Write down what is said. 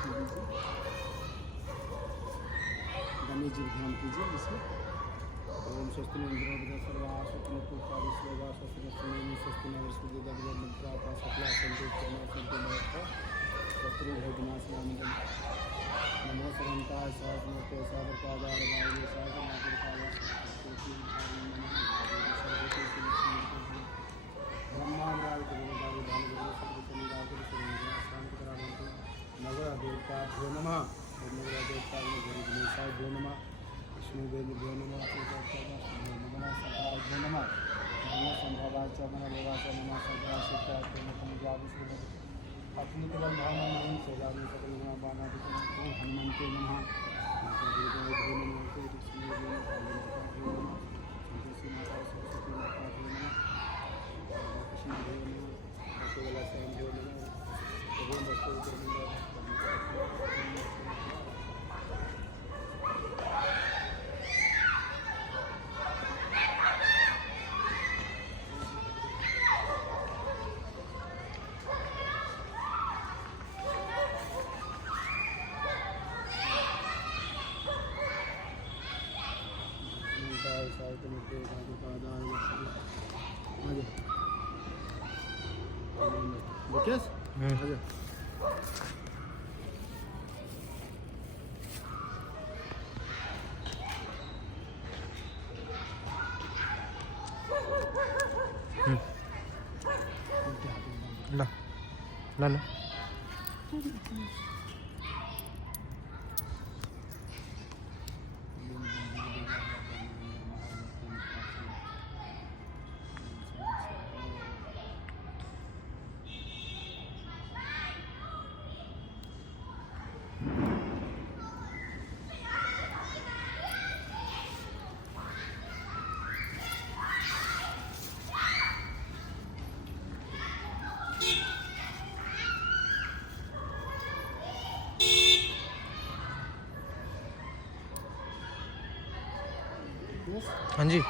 गणेश जी ध्यान कीजिए इसमें। ओम स्वस्ति इंद्र सर्वा स्वस्ति पुष्पादिश्वेगा स्वस्ति लक्ष्मी स्वस्ति नवस्पति दग्धा सकला शत्रु भोजनाशनाम नमो सरंताय सहस्रमूर्ते साधकादार वायु ब्रह्मांडाय गुरुदाय भानुदेव सर्वसंगाय शांतिकरावंतु नगर देवताभ्यो नमः। ओम नगर देवताभ्यो गणेशाभ्यो नमः। विष्णुदेवभ्यो नमः। नमः संभवाभ्यो नमः। नमः संभवाय च मनोभावाय नमः संभवाय नमः अग्निकलं भावनामयं सदानि सकलना बाणादिकं हनुमन्ते नमः। गुरुदेवभ्यो नमः। लक्ष्मीदेवी नमः। संतोषी माता सरस्वती माता नमः। कृष्णदेव नमः। भक्तवत्सलभ्यो नमः। भगवान भक्तों Lucas? Aja. Lah. Lah. हाँ जी।